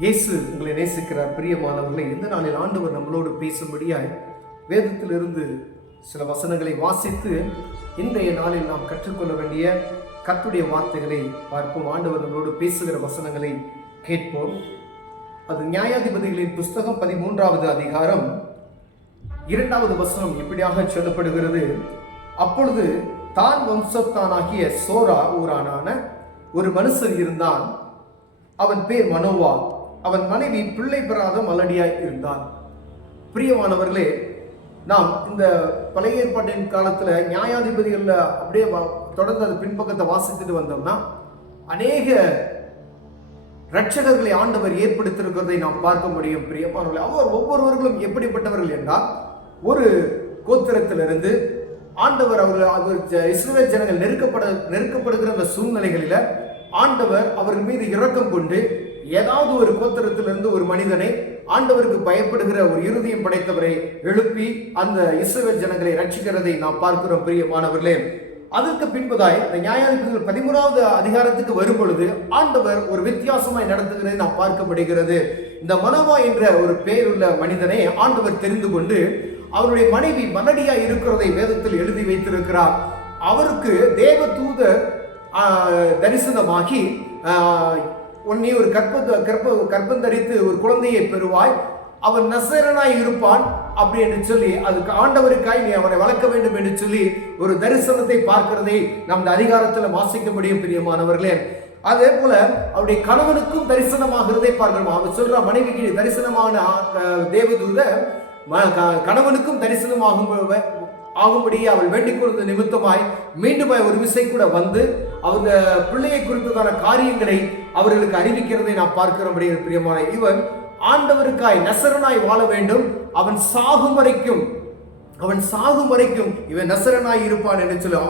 இயேசு உங்களை நேசிக்கிறார். பிரியமானவர்களை, இந்த நாளில் ஆண்டவர் நம்மளோடு பேசும்படியாய் வேதத்திலிருந்து சில வசனங்களை வாசித்து இன்றைய நாளில் நாம் கற்றுக்கொள்ள வேண்டிய கர்த்தருடைய வார்த்தைகளை பார்ப்போம். ஆண்டவர் நம்மளோடு பேசுகிற வசனங்களை கேட்போம். அது நியாயாதிபதிகளின் புஸ்தகம் 13வது அதிகாரம் 2வது வசனம் இப்படியாக சொல்லப்படுகிறது. அப்பொழுது தான் வம்சத்தானாகிய சோரா ஊரானான ஒரு மனுஷன் இருந்தான். அவன் பேர் மனோவா. அவன் மனைவி பிள்ளை பெறாத மலடியாய் இருந்தான். பிரியமானவர்களே, நாம் இந்த பழைய ஏற்பாட்டின் காலத்துல நியாயாதிபதிகள்ல அப்படியே தொடர்ந்து அது பின்பக்கத்தை வாசித்துட்டு வந்தோம்னா அநேக ரட்சகர்களை ஆண்டவர் ஏற்படுத்தியிருக்கிறதை நாம் பார்க்க முடியும். பிரியமானவர்களே, அவர் ஒவ்வொருவர்களும் எப்படிப்பட்டவர்கள் என்றால், ஒரு கோத்திரத்திலிருந்து ஆண்டவர் அவர்கள் இஸ்ரவேல் ஜனங்கள் நெருக்கப்படுகிற அந்த சூழ்நிலைகளில ஆண்டவர் அவர்கள் மீது இரக்கம் கொண்டு ஏதாவது ஒரு கோத்திரத்திலிருந்து ஒரு மனிதனை, ஆண்டவருக்கு பயப்படுகிற ஒரு இருதயம் படைத்தவரை எழுப்பி அந்த இஸ்ரவேல் ஜனங்களை ரட்சிக்கிறதை நாம் பார்க்கிறோம். பிரியமானவர்களே, அதற்கு பின்பதாய் இந்த நியாயாதிபதிகள் 13வது அதிகாரத்துக்கு வரும் பொழுது ஆண்டவர் ஒரு வித்தியாசமாய் நடத்துகிறதை நாம் பார்க்க முடிகிறது. இந்த மனோவா என்ற ஒரு பெயருள்ள மனிதனை ஆண்டவர் தெரிந்து கொண்டு அவருடைய மனைவி மலடியா இருக்கிறதை வேதத்தில் எழுதி வைத்திருக்கிறார். அவருக்கு தேவ தூதர் தரிசனமாகி, உன்னை ஒரு கற்பம் தரித்து ஒரு குழந்தையை பெறுவாய், அவன் நசரனாய் இருப்பான் அப்படி என்று சொல்லி, அதுக்கு ஆண்டவருக்காய் நீ அவனை வளர்க்க வேண்டும் என்று சொல்லி ஒரு தரிசனத்தை பார்க்கிறதை நம் அதிகாரத்தில் வாசிக்க முடியும். பிரியமானவர்களே, அதே போல அவருடைய கணவனுக்கும் தரிசனமாகிறதை பார்க்கிறோம். அவர் சொல்ற மனைவிக்கு தரிசனமான தேவதூத கணவனுக்கும் ஆகும்படி அவள் வேண்டிக் கொள்வது நிமித்தமாய் மீண்டும் ஒரு விசை கூட வந்து அவங்க பிள்ளையை குறித்ததான காரியங்களை அவர்களுக்கு அறிவிக்கிறதை நாம் பார்க்கிறோம். பிரியமான, இவன் ஆண்டவருக்காய் நசரனாய் வாழ வேண்டும், அவன் சாகும் வரைக்கும் இவன் நசரனாய் இருப்பான் என்று சொல்லி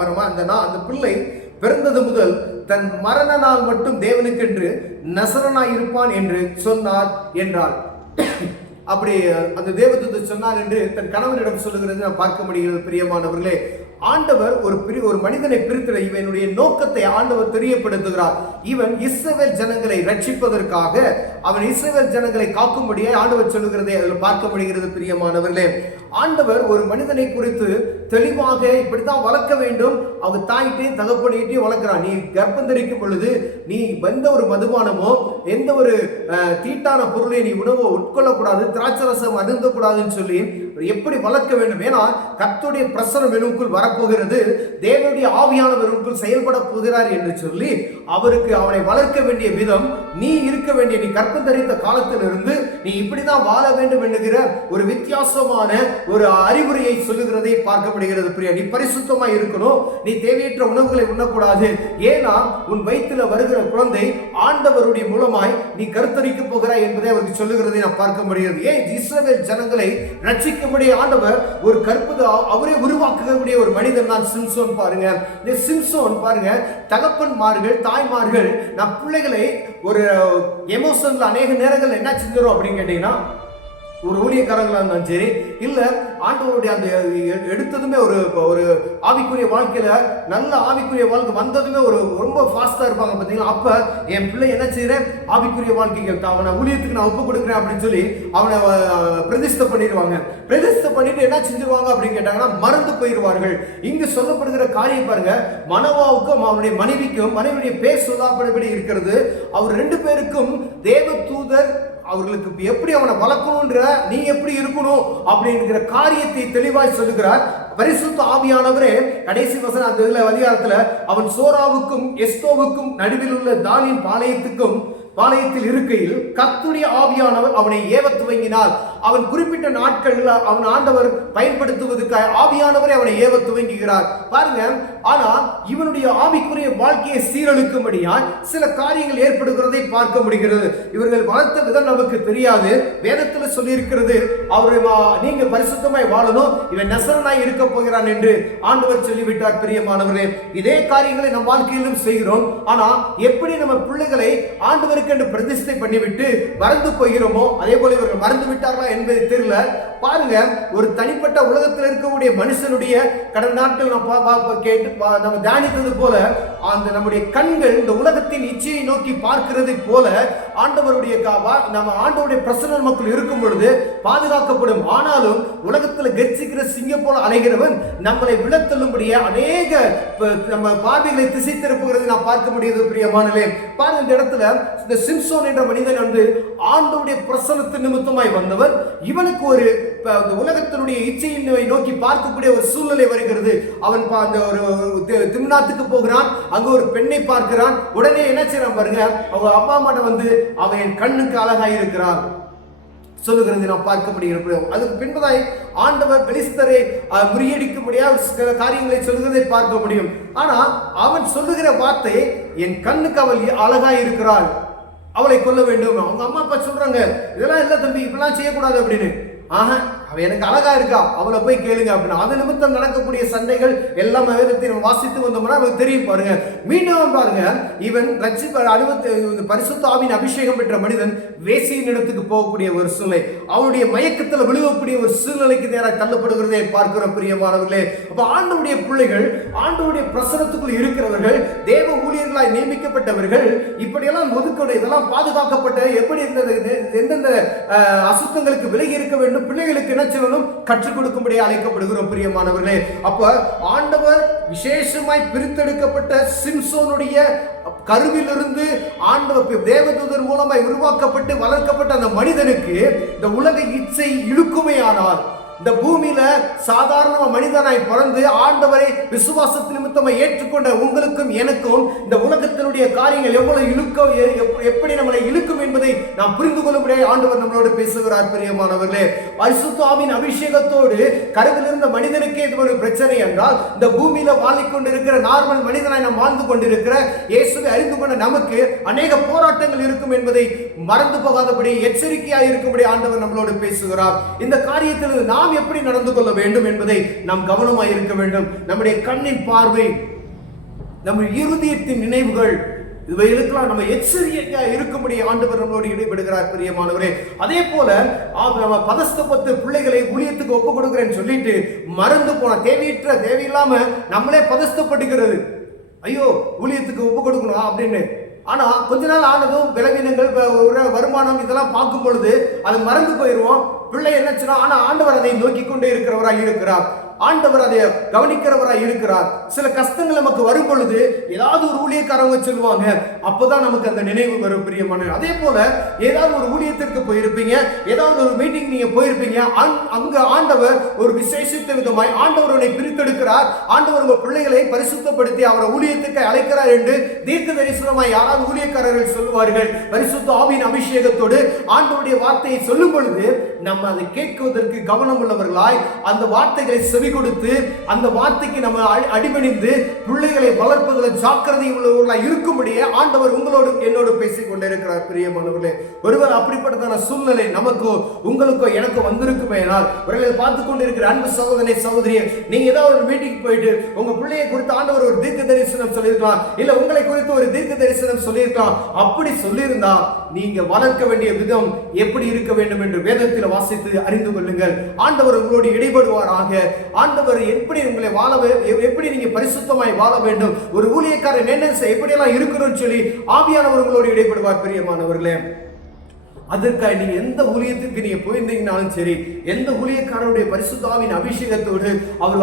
அந்த பிள்ளை பிறந்தது முதல் தன் மரண நாள் மட்டும் தேவனுக்கென்று நசரனாய் இருப்பான் என்று சொன்னார் என்றார். அப்படி அந்த தேவதூதர் சொன்னார் என்று தன் கணவனிடம் சொல்லுகிறது நாம் பார்க்க முடிகிறது. பிரியமானவர்களே, ஆண்டவர் ஒரு மனிதனை பிரித்திட இவனுடைய நோக்கத்தை ஆண்டவர் தெரியப்படுத்துகிறார். இவன் இஸ்ரவேல் ஜனங்களை ரட்சிப்பதற்காக, அவன் இஸ்ரவேல் ஜனங்களை காக்கும்படியே ஆண்டவர் சொல்லுகிறதை அதில் பார்க்க முடிகிறது. பிரியமானவர்களே, ஆண்டவர் ஒரு மனிதனை குறித்து தெளிவாக இப்படித்தான் வளர்க்க வேண்டும், அவங்க தாயிட்டையும் தகப்பனையிட்டையும் வளர்க்கிறான். நீ கர்ப்பம் தரிக்கும் பொழுது நீ எந்த ஒரு மதுபானமோ எந்த ஒரு தீட்டான பொருளை நீ உணவோ உட்கொள்ளக்கூடாது, திராட்சரசம் அருந்தக்கூடாதுன்னு சொல்லி எப்படி வளர்க்க வேண்டும். ஏன்னா கர்த்தருடைய பிரசனம் எனக்குள் வரப்போகிறது, தேவனுடைய ஆவியானவருக்குள் செயல்பட போகிறார் என்று சொல்லி அவருக்கு அவனை வளர்க்க வேண்டிய விதம், நீ கற்பம் தரித்த காலத்திலிருந்து நீ இப்படிதான் வாழ வேண்டும் என்கிற ஒரு வித்தியாசமான ஒரு அறிவுரையை சொல்லுகிறதை பார்க்கப்படுகிறது. பிரியா, நீ பரிசுத்தமாய் இருக்கணும், நீ தேவையற்ற உணவுகளை உண்ணக்கூடாது. ஏன்னா உன் வயிற்றில் வருகிற குழந்தை ஆண்டவருடைய மூலமாய் நீ கருத்தரிக்க போகிறாய் என்பதை அவருக்கு சொல்லுகிறதை நான் பார்க்க முடிகிறது. ஏன் இஸ்ரவேல் ஜனங்களை ரட்சிக்கும்படி ஆண்டவர் ஒரு அவரே உருவாக்கக்கூடிய ஒரு மனிதன் தான் சிம்சோன். பாருங்க, இந்த சிம்சோன் பாருங்க, தகப்பன்மார்கள் தாய்மார்கள் நம் பிள்ளைகளை ஒரு எமோஷன்ல அநேக நேரங்கள் என்ன செஞ்சிடும் அப்படின்னு கேட்டீங்கன்னா, ஒரு ஊழியக்காரங்களா இருந்தாலும் சரி, இல்ல ஆண்டவருடைய அந்த எடுத்ததுமே ஒரு ஆவிக்குரிய வாழ்க்கையில நல்ல ஆவிக்குரிய வாழ்க்கை வந்ததுமே ஒரு ரொம்ப ஃபாஸ்டா இருப்பாங்க பார்த்தீங்களா. அப்ப என் பிள்ளை என்ன செய்யறேன், ஆவிக்குரிய வாழ்க்கைக்கு அவனை ஊழியத்துக்கு நான் ஒப்பு கொடுக்குறேன் அப்படின்னு சொல்லி அவனை பிரதிஷ்டை பண்ணிடுவாங்க. பிரதிஷ்டை பண்ணிட்டு என்ன செஞ்சிருவாங்க அப்படின்னு கேட்டாங்கன்னா, மறந்து போயிடுவார்கள். இங்கு சொல்லப்படுகிற காரியம் பாருங்க, மனோவாவுக்கும் அவனுடைய மனைவியுடைய பேர் சொல்லாப்படி இருக்கிறது. அவர் 2 பேருக்கும் தேவ தூதர் அவர்களுக்கு எப்படி அவனை வளர்க்கணும்ன்ற, நீ எப்படி இருக்கணும் அப்படிங்கிற காரியத்தை தெளிவாய் சொல்லுகிறார். பரிசுத்த ஆவியானவரே கடைசி வசனம் அந்த அதிகாரத்துல, அவன் சோராவுக்கும் எஸ்தோவுக்கும் நடுவில் உள்ள தானின் பாளையத்தில் இருக்கையில் கர்த்தருடைய ஆவியானவர் அவனை ஏவ துவங்கினார். அவன் குறிப்பிட்ட நாட்களில் அவன் ஆண்டவர் பயன்படுத்துவதற்காக ஆவியானவரை அவனை ஏவ துவங்குகிறார். பாருங்க, ஆனால் இவனுடைய ஆவிக்குரிய வாழ்க்கையை சீரழிக்கும்படியால் சில காரியங்கள் ஏற்படுகிறதை பார்க்க முடிகிறது. இவர்கள் வளர்த்த விதம் நமக்கு தெரியாது. வேதத்தில் சொல்லி இருக்கிறது, நீங்க பரிசுத்தமாய் வாழணும், இவன் நசரனாய் இருக்க போகிறான் என்று ஆண்டவர் சொல்லிவிட்டார். பிரியமானவர்களே, இதே காரியங்களை நம் வாழ்க்கையிலும் செய்கிறோம். ஆனா எப்படி நம்ம பிள்ளைகளை ஆண்டவர் என்று பிரதிஷ்டை பண்ணிவிட்டு மறந்து போகிறோமோ, அதே போல இவர்கள் மறந்து விட்டார்களா என்பது தெரியல. பாருங்க, ஒரு தனிப்பட்ட உலகத்தில் இருக்கக்கூடிய மனுஷனுடைய கடந்த நாட்கள் நம்ம தியானித்தது போல அந்த நம்முடைய கண்கள் இந்த உலகத்தின் இச்சையை நோக்கி பார்க்கிறதை போல ஆண்டவருடைய நம்ம ஆண்டவருடைய பிரசன்ன நமக்குள் இருக்கும் பொழுது பாதுகாக்கப்படும். ஆனாலும் உலகத்தில் கர்ஜிக்கிற சிங்கம் போல அலைகிறவன் நம்மளை விழத்தள்ளும்படியே அநேக நம்ம பார்வைகளை திசை திருப்புகிறது நாம் பார்க்க முடியுது. பிரியமானவர்களே, பாருங்க, இந்த இடத்துல இந்த சிம்சோன் என்ற மனிதன் ஆண்டவருடைய பிரசன்னத்தின் நிமித்தமாய் வந்தவர். இவனுக்கு ஒரு உலகத்தினுடைய இச்சையை நோக்கி பார்க்கக்கூடிய ஒரு சூழ்நிலை வருகிறது. அவன் அந்த ஒரு திம்னாத்துக்கு போகிறான், அங்க ஒரு பெண்ணை பார்க்கிறான். உடனே என்ன செய்யறான் பாருங்க, அவங்க அப்பா அம்மா அவன் என் கண்ணுக்கு அழகாய் இருக்கிறான் சொல்லுகிறது நாம் பார்க்க முடிகிறது. அதுக்கு பின்பதாய் ஆண்டவர் பெலிஸ்தரை முறியடிக்க முடியாத சில காரியங்களை சொல்லுகிறதை பார்க்க முடியும். ஆனா அவன் சொல்லுகிற வார்த்தை, என் கண்ணுக்கு அவள் அழகாய் இருக்கிறாள், அவளை கொல்ல வேண்டும். அவங்க அம்மா அப்பா சொல்றாங்க, இதெல்லாம் இல்ல தம்பி, இப்பெல்லாம் செய்யக்கூடாது அப்படின்னு. அவ எனக்கு அழகா இருக்கா, அவளை போய் கேளுங்க அப்படின்னா அது நிமித்தம் நடக்கக்கூடிய சண்டைகள் எல்லாம் வேதத்தை வாசித்து வந்தோம்னா நமக்கு தெரியும். பாருங்க, மீண்டும் பாருங்க, இவன் பரிசுத்த ஆவியின் அபிஷேகம் பெற்ற மனிதன் வேசியின் இடத்துக்கு போகக்கூடிய ஒரு சூழ்நிலை, அவருடைய மயக்கத்தில் விழுகக்கூடிய ஒரு சூழ்நிலைக்கு நேராக தள்ளப்படுகிறதை பார்க்கிறோம். பிரியமானவர்களே, அப்ப ஆண்டவருடைய பிள்ளைகள், ஆண்டவருடைய பிரசனத்துக்குள் இருக்கிறவர்கள், தேவ ஊழியர்களாய் நியமிக்கப்பட்டவர்கள் இப்படியெல்லாம் ஒதுக்கணும், இதெல்லாம் பாதுகாக்கப்பட்ட எப்படி எந்தெந்த அசுத்தங்களுக்கு விலகி இருக்க வேண்டும் பிள்ளைகளுக்கு என்ன செய்யணும் கற்றுக் கொடுக்கும்படி அழைக்கப்படுகிறோம். பிரியமானவர்களே, அப்ப ஆண்டவர் விசேஷமாய் பிரித்தெடுக்கப்பட்ட சிம்சோனுடைய கருவிலிருந்து ஆண்டவர் தேவதூதர் மூலமாய் உருவாக்கப்பட்டு வளர்க்கப்பட்ட அந்த மனிதனுக்கு இந்த உலக இச்சை இழுக்குமையானால், இந்த பூமியில சாதாரண மனிதனாய் பிறந்து ஆண்டவரை விசுவாசத்து நிமித்தமாக ஏற்றுக்கொண்ட உங்களுக்கும் எனக்கும் இந்த உலகத்தினுடைய காரியங்கள் எப்படி நம்மளை இழுக்கும் என்பதை நாம் புரிந்து கொள்ளும்படியாக ஆண்டவர் நம்மளோடு பேசுகிறார். பிரியமானவர்களே, பரிசுத்த ஆவியின் அபிஷேகத்தோடு கருவில் இருந்த மனிதனுக்கே இது ஒரு பிரச்சனை என்றால், இந்த பூமியில வாழ்ந்து கொண்டிருக்கிற நார்மல் மனிதனாய் நாம் வாழ்ந்து கொண்டிருக்கிற இயேசுவை அறிந்து கொண்ட நமக்கு அநேக போராட்டங்கள் இருக்கும் என்பதை மறந்து போகாதபடி எச்சரிக்கையாக இருக்கும்படி ஆண்டவர் நம்மளோடு பேசுகிறார். இந்த காரியத்தில் நாம் எப்படி நடந்து கொள்ள வேண்டும் என்பதை நாம் கவனமாக இருக்க வேண்டும். நம்முடைய கண்ணின் பார்வை, நம்ம இருதயத்தின் நினைவுகள், இவைகளுக்கெல்லாம் நம்ம எச்சரிக்கையா இருக்கும்படி ஆண்டவர் நம்மளோடு ஈடுபடுகிறார். பிரியமானவரே, அதே போல நம்ம பதஸ்தப்பத்து பிள்ளைகளை ஊழியத்துக்கு ஒப்பு கொடுக்கிறேன்னு சொல்லிட்டு மறந்து போன தேவையில்லாம நம்மளே பதஸ்தப்பட்டுகிறது, ஐயோ ஊழியத்துக்கு ஒப்பு கொடுக்கணும் அப்படின்னு. ஆனா கொஞ்ச நாள் ஆனதும் விலங்கினங்கள், வருமானம் இதெல்லாம் பார்க்கும் பொழுது அது மறந்து போயிடுவோம். பிள்ளை என்ன, ஆனா ஆண்டவர் அதை நோக்கி கொண்டே இருக்கிறவராய் இருக்கிறார், ஆண்டவர் அதை கவனிக்கிறவராய் இருக்கிறார். சில கஷ்டங்கள் நமக்கு வரும் பொழுது ஏதாவது ஒரு ஊழியக்காரங்க சொல்லுவாங்க, அப்பதான் நமக்கு அந்த நினைவு வரும். பிரியமான, அதே போல ஏதாவது ஒரு ஊழியத்திற்கு போயிருப்பீங்க, ஏதாவது ஒரு மீட்டிங் நீங்க போயிருப்பீங்க, அங்க ஆண்டவர் ஒரு விசேஷித்த விதமாய் ஆண்டவர் உன்னை பிரித்தெடுக்கிறார், ஆண்டவர் உங்க பிள்ளைகளை பரிசுத்தப்படுத்தி அவரை ஊழியத்துக்கு அழைக்கிறார் என்று தீர்க்க தரிசனமாய் யாராவது ஊழியக்காரர்கள் சொல்லுவார்கள். பரிசுத்த ஆவியின் அபிஷேகத்தோடு ஆண்டவருடைய வார்த்தையை சொல்லும் பொழுது நம்ம அதை கேட்குவதற்கு கவனம் உள்ளவர்களாய் அந்த வார்த்தைகளை செவி கொடுத்து அந்த வார்த்தைக்கு நம்ம அடிபணிந்து பிள்ளைகளை வளர்ப்பதில் ஜாக்கிரதை உள்ளவர்களாய் இருக்கும்படியே ஆண்டவர் உங்களோடு என்னோடு பேசிக் கொண்டிருக்கிறார். பிரியமானவர்களே, ஒருவர் அப்படிப்பட்டதான சூழ்நிலை நமக்கோ உங்களுக்கோ எனக்கு வந்திருக்குமே, அவர்களை பார்த்து கொண்டிருக்கிற அன்பு சகோதரனை சகோதரியை, நீங்க ஏதாவது ஒரு மீட்டிங் போயிட்டு உங்க பிள்ளையை குறித்து ஆண்டவர் ஒரு தீர்க்க தரிசனம் சொல்லியிருக்கலாம், இல்ல உங்களை குறித்து ஒரு தீர்க்க தரிசனம் சொல்லியிருக்கலாம். அப்படி சொல்லியிருந்தா நீங்க வளர்க்க வேண்டிய விதம் எப்படி இருக்க வேண்டும் என்று வேதத்தில் வாசித்து அறிந்து கொள்ளுங்கள். ஆண்டவர் உங்களோடு இடைபடுவாராக. ஆண்டவர் எப்படி உங்களை எப்படி நீங்க பரிசுத்தமாய் வாழ வேண்டும், ஒரு ஊழியக்காரன் என்ன எப்படி எல்லாம் இருக்கணும்னு சொல்லி ஆவியானவர் உங்களோடு இடைபடுவார். பிரியமானவர்களே, அதற்காக நீங்க எந்த ஊழியத்துக்கு நீங்க போயிருந்தீங்கனாலும் சரி, எந்த ஊழியக்காரருடைய பரிசுத்த ஆவியின் அபிஷேகத்தோடு அவர்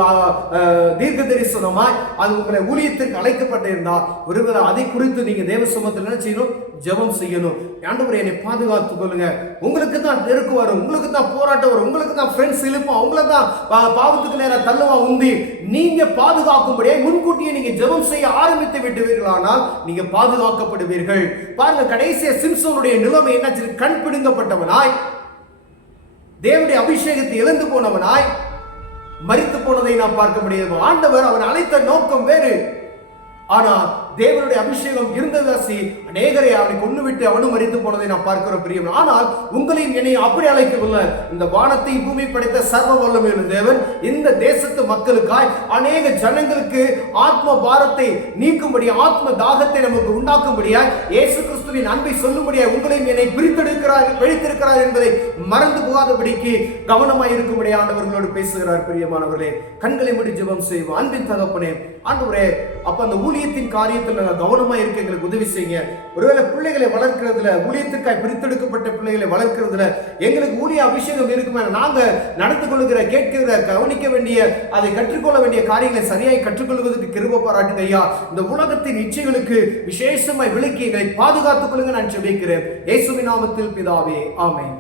தீர்க்க தரிசனமாய் அது உங்களை ஊழியத்திற்கு அழைக்கப்பட்டிருந்தா ஒருவேளை அதை குறித்து நீங்க தேவ சமூகத்தில் என்ன செய்யணும், ஜெபம் செய்யணும். ஆண்டவரே என்னை பாதுகாத்துக் கொள்ளுங்க. உங்களுக்கு தான் நெருக்கு வரும், உங்களுக்கு தான் போராட்டம் வரும், உங்களுக்கு தான் ஃப்ரெண்ட்ஸ் இழுப்பான், உங்களை தான் பாவத்துக்கு நேரம் தள்ளுவான் உந்தி. நீங்க பாதுகாக்கும்படியே முன்கூட்டியே நீங்க ஜெபம் செய்ய ஆரம்பித்து விட்டுவீர்களானால் நீங்க பாதுகாக்கப்படுவீர்கள். பாருங்க, கடைசியா சிம்சோனுடைய நிலைமை என்ன, கண் பிடுங்கப்பட்டவனாய், தேவனுடைய அபிஷேகத்தை இழந்து போனவனாய் மரித்து போனதை நாம் பார்க்க முடியாது. ஆண்டவர் அவன் அழைத்த நோக்கம் வேறு, ஆனா தேவனுடைய அபிஷேகம் இருந்ததாசி அநேகரை அவனை கொண்டு விட்டு அவனும் மறித்து போனதை நாம் பார்க்கிறோம் பிரியம். ஆனால் உங்களையும் என்னையும் அப்படி அழைக்கவில்லை. இந்த வானத்தை பூமி படைத்த சர்வ வல்லமையுள்ள தேவன் இந்த தேசத்து மக்களுக்காய் அநேக ஜனங்களுக்கு ஆத்ம பாரத்தை நீக்கும்படி, ஆத்ம தாகத்தை நமக்கு உண்டாக்கும்படியாய், இயேசு கிறிஸ்துவின் அன்பை சொல்லும்படியாய் உங்களையும் என்னை பிரித்தெடுக்கிறார், வெளித்திருக்கிறார் என்பதை மறந்து போகாதபடிக்கு கவனமாய் இருக்கும்படி ஆண்டவர்களோடு பேசுகிறார். பிரியமானவர்களே, கண்களை மூடி ஜெபம் செய்வோம். அன்பின் தகப்பனே, ஆண்டவரே, அப்ப அந்த ஊழியத்தின் காரியத்தில் கவனமா இருக்க எங்களுக்கு உதவி செய்யுங்க. ஒருவேளை பிள்ளைகளை வளர்க்கிறதுல, ஊழியத்துக்காய் பிரித்தெடுக்கப்பட்ட பிள்ளைகளை வளர்க்கிறதுல எங்களுக்கு ஊழிய அபிஷேகம் இருக்குமே, நாங்க நடந்து கொள்கிற, கேட்கிற, கவனிக்க வேண்டிய, அதை கற்றுக்கொள்ள வேண்டிய காரியங்களை சரியாய் கற்றுக்கொள்வதற்கு கிருபை பாராட்டுங்க ஐயா. இந்த உலகத்தின் இச்சைகளுக்கு விசேஷமாய் விலக்கி எங்களை பாதுகாத்துக் கொள்ளுங்க நான் ஜெபிக்கிறேன். இயேசுவின் நாமத்தில் பிதாவே, ஆமென்.